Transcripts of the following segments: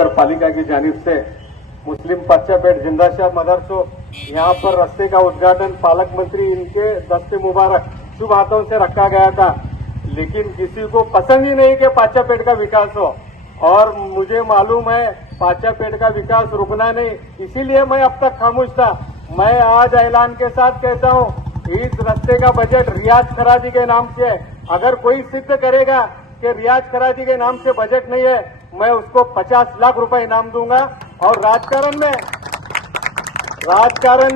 महानगर पालिका की जानिब से मुस्लिम पच्चापेट जिंदाशाह मदरसो यहाँ पर रास्ते का उद्घाटन पालक मंत्री इनके दस्ते मुबारक शुभ हाथों से रखा गया था, लेकिन किसी को पसंद ही नहीं कि पाचापेट का विकास हो। और मुझे मालूम है पाचापेट का विकास रुकना नहीं, इसीलिए मैं अब तक खामोश था। मैं आज ऐलान के साथ कहता हूँ, इस रास्ते का बजट रियाज खराजी के नाम से है। अगर कोई सिद्ध करेगा कि रियाज खराजी के नाम से बजट नहीं है, मैं उसको 50 लाख रुपए इनाम दूंगा और राजकारण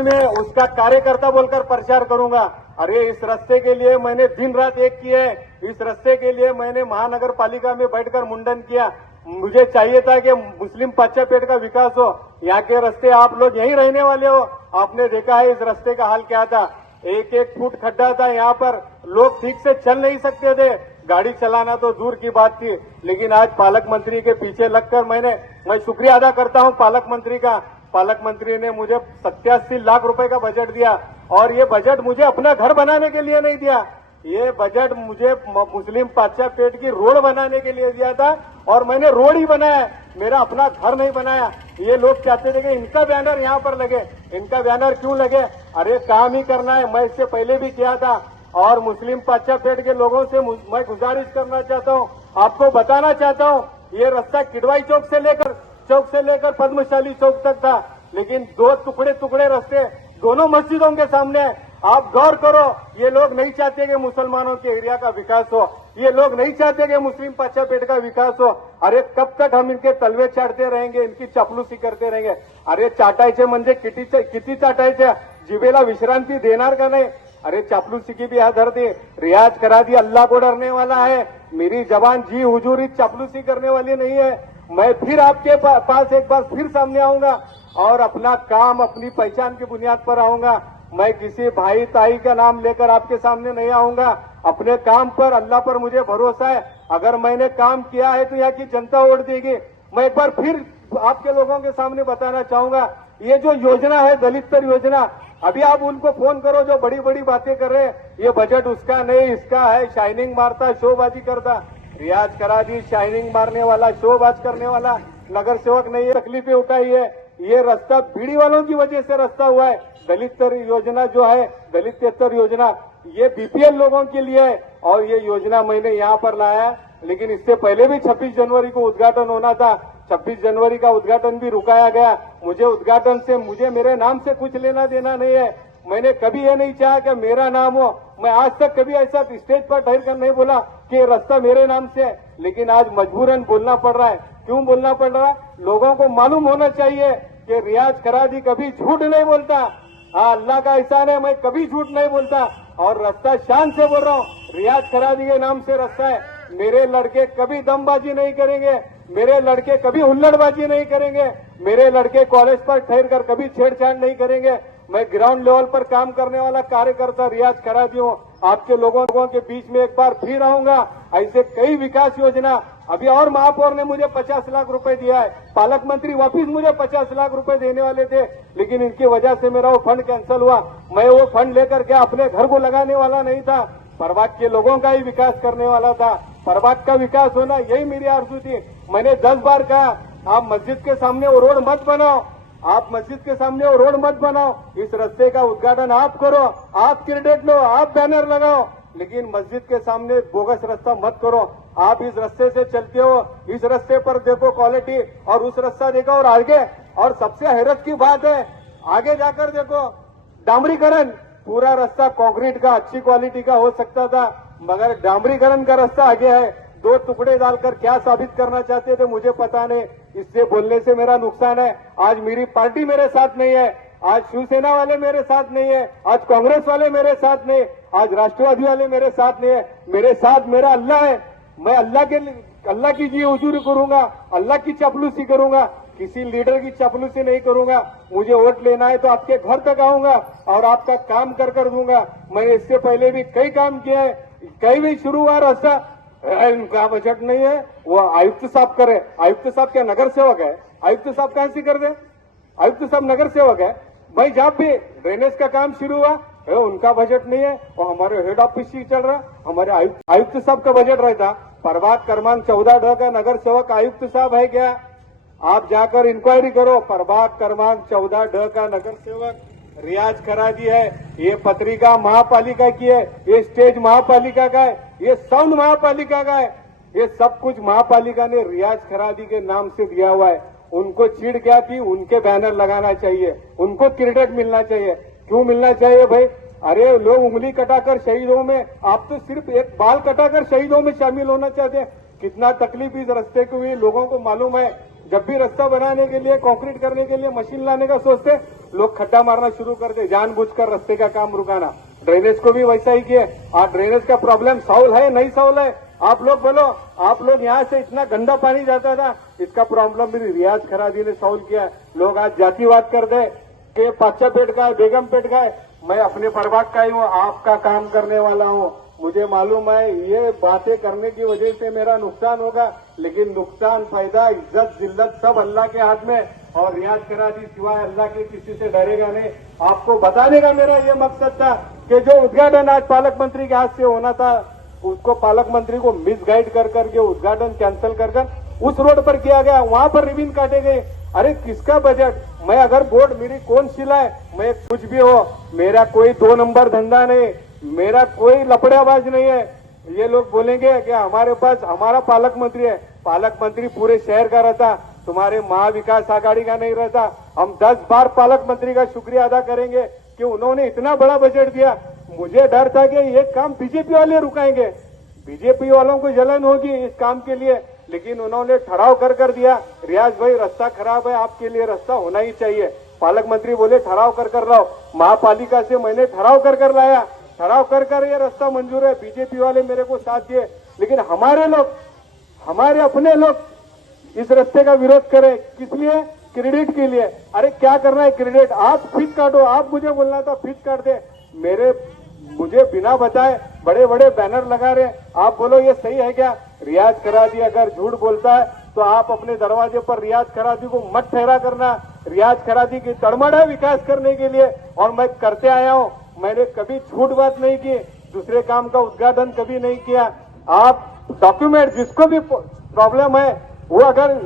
में उसका कार्यकर्ता बोलकर प्रचार करूंगा। अरे इस रास्ते के लिए मैंने दिन रात एक किए है, इस रास्ते के लिए मैंने महानगर पालिका में बैठकर मुंडन किया। मुझे चाहिए था कि मुस्लिम पच्चापेट का विकास हो। यहाँ के रास्ते आप लोग यहीं रहने वाले हो, आपने देखा है इस रास्ते का हाल क्या था। एक एक फुट खड्डा था, यहाँ पर लोग ठीक से चल नहीं सकते थे, गाड़ी चलाना तो दूर की बात थी। लेकिन आज पालक मंत्री के पीछे लगकर मैं शुक्रिया अदा करता हूँ पालक मंत्री का। पालक मंत्री ने मुझे 87 लाख रुपए का बजट दिया, और ये बजट मुझे अपना घर बनाने के लिए नहीं दिया, ये बजट मुझे मुस्लिम पच्चापेट की रोड बनाने के लिए दिया था, और मैंने रोड ही बनाया, मेरा अपना घर नहीं बनाया। ये लोग चाहते थे कि इनका बैनर यहाँ पर लगे। इनका बैनर क्यों लगे? अरे काम ही करना है, मैं इससे पहले भी किया था। और मुस्लिम पच्चापेट के लोगों से मैं गुजारिश करना चाहता हूँ, आपको बताना चाहता हूँ, ये रास्ता किडवाई चौक से लेकर पद्मशाली चौक तक था, लेकिन दो टुकड़े रास्ते दोनों मस्जिदों के सामने है। आप गौर करो, ये लोग नहीं चाहते कि मुसलमानों के एरिया का विकास हो, ये लोग नहीं चाहते कि मुस्लिम पच्चापेट का विकास हो। अरे कब तक हम इनके तलवे चाटते रहेंगे, इनकी चापलूसी करते रहेंगे? अरे चाटायचे म्हणजे किती चाटायचे, जिभेला विश्रांती देणार का नहीं? अरे चापलूसी की भी हद है। रियाज करा दी, अल्लाह को डरने वाला है। मेरी जबान जी हुजूरी चापलूसी करने वाली नहीं है। मैं फिर आपके पास एक बार फिर सामने आऊंगा और अपना काम अपनी पहचान की बुनियाद पर आऊंगा। मैं किसी भाई ताई का नाम लेकर आपके सामने नहीं आऊंगा। अपने काम पर, अल्लाह पर मुझे भरोसा है। अगर मैंने काम किया है तो यहाँ की जनता वोट देगी। मैं एक बार फिर आपके लोगों के सामने बताना चाहूंगा, ये जो योजना है दलित तर योजना, अभी आप उनको फोन करो जो बड़ी बड़ी बातें कर रहे हैं, ये बजट उसका नहीं इसका है, शाइनिंग मारता, शोबाजी करता। रियाज करा दी, शाइनिंग मारने वाला, शोबाज करने वाला नगर सेवक नहीं है। तकलीफें उठाई है, ये रास्ता बीड़ी वालों की वजह से रास्ता हुआ है। दलित स्तर योजना जो है, दलित स्तर योजना, ये बीपीएल लोगों के लिए है, और ये योजना मैंने यहाँ पर लाया। लेकिन इससे पहले भी 26 जनवरी को उद्घाटन होना था, 26 जनवरी का उद्घाटन भी रुकाया गया। मुझे उद्घाटन से, मुझे मेरे नाम से कुछ लेना देना नहीं है। मैंने कभी ये नहीं चाहा कि मेरा नाम हो। मैं आज तक कभी ऐसा स्टेज पर ठहर कर नहीं बोला कि रास्ता मेरे नाम से है, लेकिन आज मजबूरन बोलना पड़ रहा है। क्यों बोलना पड़ रहा है? लोगों को मालूम होना चाहिए कि रियाज खराजी कभी झूठ नहीं बोलता। हाँ, अल्लाह का एहसान है, मैं कभी झूठ नहीं बोलता, और रास्ता शान से बोल रहा हूँ। रियाज खराजी के नाम से रास्ता है। मेरे लड़के कभी दमबाजी नहीं करेंगे, मेरे लड़के कभी हुल्लड़बाजी नहीं करेंगे, मेरे लड़के कॉलेज पर ठहर कर कभी छेड़छाड़ नहीं करेंगे। मैं ग्राउंड लेवल पर काम करने वाला कार्यकर्ता रियाज खराजी हूँ। आपके लोगों के बीच में एक बार फिर आऊंगा। ऐसे कई विकास योजना, अभी और महापौर ने मुझे 50 लाख रुपए दिया है, पालक मंत्री वापिस मुझे 50 लाख रुपए देने वाले थे, लेकिन इनकी वजह से मेरा वो फंड कैंसिल हुआ। मैं वो फंड लेकर के अपने घर को लगाने वाला नहीं था, परबाग के लोगों का ही विकास करने वाला था। परबाग का विकास होना यही मेरी आरज़ू थी। मैंने 10 बार कहा, आप मस्जिद के सामने वो रोड मत बनाओ, आप मस्जिद के सामने वो रोड मत बनाओ, इस रास्ते का उद्घाटन आप करो, आप क्रेडिट लो, आप बैनर लगाओ, लेकिन मस्जिद के सामने बोगस रास्ता मत करो। आप इस रास्ते से चलते हो, इस रास्ते पर देखो क्वालिटी, और उस रास्ता देखो, और आगे, और सबसे हैरत की बात है, आगे जाकर देखो डामरीकरण, पूरा रास्ता कंक्रीट का अच्छी क्वालिटी का हो सकता था, मगर डामरीकरण का रास्ता आगे है। 2 टुकड़े डालकर क्या साबित करना चाहते थे मुझे पता नहीं। इससे बोलने से मेरा नुकसान है। आज मेरी पार्टी मेरे साथ नहीं है, आज शिवसेना वाले मेरे साथ नहीं है, आज कांग्रेस वाले मेरे साथ नहीं, आज राष्ट्रवादी वाले मेरे साथ नहीं है। मेरे साथ मेरा अल्लाह है। मैं अल्लाह की जी हुजूरी करूंगा, अल्लाह की चापलूसी करूंगा, किसी लीडर की चापलूसी नहीं करूंगा। मुझे वोट लेना है तो आपके घर तक आऊंगा और आपका काम कर दूंगा। मैंने इससे पहले भी कई काम किए हैं, कई भी शुरू हुआ रास्ता, उनका बजट नहीं है, वो आयुक्त साहब करे। आयुक्त साहब क्या नगर सेवक है? आयुक्त साहब कहां से कर दे? आयुक्त साहब नगर सेवक है। भाई जब भी ड्रेनेज का काम शुरू हुआ, उनका बजट नहीं है, और हमारे हेड ऑफिस ही चल रहा, हमारे आयुक्त साहब का बजट रहता। प्रभाग क्रमांक 14 का नगर सेवक आयुक्त साहब है क्या? आप जाकर इंक्वायरी करो। प्रभाग क्रमांक 14 का नगर सेवक रियाज खरादी है। ये पत्रिका महापालिका की है, ये स्टेज महापालिका का है, ये साउंड महापालिका का है, ये सब कुछ महापालिका ने रियाज खरादी के नाम से दिया हुआ है। उनको चिढ़ क्या थी, उनके बैनर लगाना चाहिए, उनको क्रेडिट मिलना चाहिए। क्यों मिलना चाहिए भाई? अरे लोग उंगली कटाकर शहीदों में, आप तो सिर्फ एक बाल कटाकर शहीदों में शामिल होना चाहते हैं। कितना तकलीफ इस रास्ते को हुई लोगों को मालूम है। जब भी रास्ता बनाने के लिए, कंक्रीट करने के लिए मशीन लाने का सोचते, लोग खड्डा मारना शुरू कर दे, जानबूझकर रास्ते का काम रुकाना। ड्रेनेज को भी वैसा ही किया। आज ड्रेनेज का प्रॉब्लम सॉल्व है नहीं सॉल्व है? आप लोग बोलो। आप लोग यहाँ से इतना गंदा पानी जाता था, इसका प्रॉब्लम भी रियाज खरादी ने सॉल्व किया। लोग आज जातिवाद कर दे कि पाचा पेट का है, बेगम पेट का है। मैं अपने प्रभाग का ही हूँ, आपका काम करने वाला हूँ। मुझे मालूम है ये बातें करने की वजह से मेरा नुकसान होगा, लेकिन नुकसान, फायदा, इज्जत, जिल्लत सब अल्लाह के हाथ में। और रियाज खरादी सिवाय अल्लाह के किसी से डरेगा नहीं। आपको बताने का मेरा ये मकसद था कि जो उद्घाटन आज पालक मंत्री के हाथ से होना था, उसको पालक मंत्री को मिसगाइड कर करके उद्घाटन कैंसिल कर उस रोड पर किया गया, वहां पर रिबन काटे गए। अरे किसका बजट? मैं अगर बोर्ड मेरी कौन सिलाए, मैं कुछ भी हो, मेरा कोई 2 नंबर धंधा नहीं, मेरा कोई लफड़ेबाज नहीं है। ये लोग बोलेंगे कि हमारे पास हमारा पालक मंत्री है। पालक मंत्री पूरे शहर का रहता, तुम्हारे महाविकास आघाड़ी का नहीं रहता। हम 10 बार पालक मंत्री का शुक्रिया अदा करेंगे कि उन्होंने इतना बड़ा बजट दिया। मुझे डर था कि ये काम बीजेपी वाले रुकाएंगे, बीजेपी वालों को जलन होगी इस काम के लिए, लेकिन उन्होंने ठहराव कर दिया। रियाज भाई रास्ता खराब है, आपके लिए रास्ता होना ही चाहिए। पालक मंत्री बोले ठहराव कर लाओ। महापालिका से मैंने ठहराव कर लाया, ठहराव कर ये रास्ता मंजूर है। बीजेपी वाले मेरे को साथ दिए, लेकिन हमारे लोग, हमारे अपने लोग इस रास्ते का विरोध करें। किस लिए? क्रेडिट के लिए। अरे क्या करना है क्रेडिट? आप फीस काटो, आप मुझे बोलना था फीस काट दे। मुझे बिना बताए बड़े बड़े बैनर लगा रहे। आप बोलो ये सही है क्या? रियाज खरादी अगर झूठ बोलता है तो आप अपने दरवाजे पर रियाज खरादी को मत ठहरा करना। रियाज खरादी की तड़मड़ है विकास करने के लिए, और मैं करते आया हूं। मैंने कभी झूठ बात नहीं की, दूसरे काम का उद्घाटन कभी नहीं किया। आप डॉक्यूमेंट, जिसको भी प्रॉब्लम है वो अगर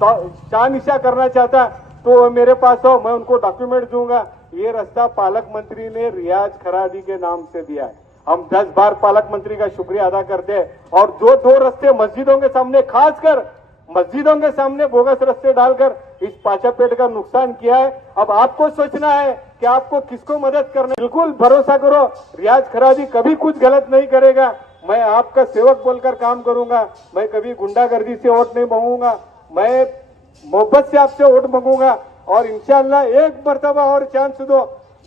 शान निशा करना चाहता तो मेरे पास हो, मैं उनको डॉक्यूमेंट दूंगा। ये रास्ता पालक मंत्री ने रियाज खरादी के नाम से दिया है। हम 10 बार पालक मंत्री का शुक्रिया अदा करते हैं। और जो 2 रास्ते मस्जिदों के सामने, खासकर मस्जिदों के सामने बोगस रास्ते डालकर इस पाचा पेट का नुकसान किया है, अब आपको सोचना है कि आपको किसको मदद करना। बिल्कुल भरोसा करो, रियाज खरादी कभी कुछ गलत नहीं करेगा। मैं आपका सेवक बोलकर काम करूंगा। मैं कभी गुंडागर्दी से वोट नहीं मांगूंगा, मैं मोहब्बत से आपसे वोट मांगूंगा। और इंशाअल्लाह एक मर्तबा और चांस दो।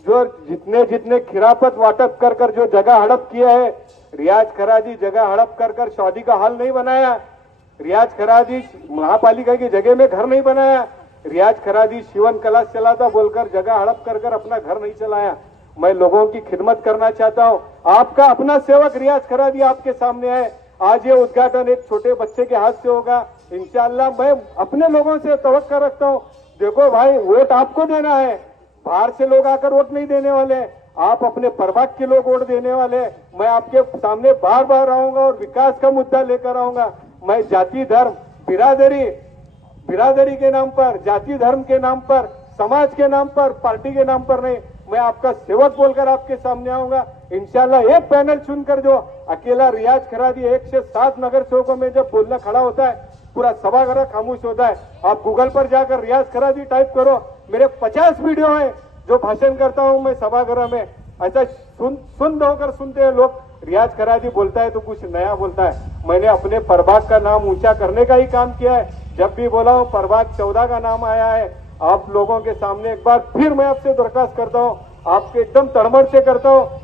जो जितने खिरापत वाटप कर जो जगह हड़प किया है, रियाज खरादी जगह हड़प कर शादी का हाल नहीं बनाया। रियाज खरादी महापालिका की जगह में घर नहीं बनाया। रियाज खरादी शिवन क्लास चलाता बोलकर जगह हड़प कर अपना घर नहीं चलाया। मैं लोगों की खिदमत करना चाहता हूं। आपका अपना सेवक रियाज खरादी आपके सामने है। आज ये उद्घाटन एक छोटे बच्चे के हाथ से होगा। इंशाअल्लाह मैं अपने लोगों से तवक्का रखता हूं। देखो भाई, वोट आपको देना है, बाहर से लोग आकर वोट नहीं देने वाले। आप अपने प्रभाग के लोग वोट देने वाले। मैं आपके सामने बार बार आऊंगा और विकास का मुद्दा लेकर आऊंगा। मैं जाति, धर्म, बिरादरी के नाम पर, जाति धर्म के नाम पर, समाज के नाम पर, पार्टी के नाम पर नहीं, मैं आपका सेवक बोलकर आपके सामने आऊंगा। इंशाल्लाह एक पैनल चुनकर जो अकेला रियाज खरादी 1 से 7 नगर सेवकों में जब बोलना खड़ा होता है, पूरा सभागार खामोश होता है। आप गूगल पर जाकर रियाज खरादी टाइप करो, मेरे 50 वीडियो हैं जो भाषण करता हूं मैं सभागार में। ऐसा सुन होकर सुनते हैं लोग। रियाज खरादी बोलता है तो कुछ नया बोलता है। मैंने अपने प्रभाग का नाम ऊंचा करने का ही काम किया है। जब भी बोला हूं प्रभाग 14 का नाम आया है। आप लोगों के सामने एक बार फिर मैं आपसे दरखास्त करता हूं, आपके एकदम तड़मड़ से करता हूं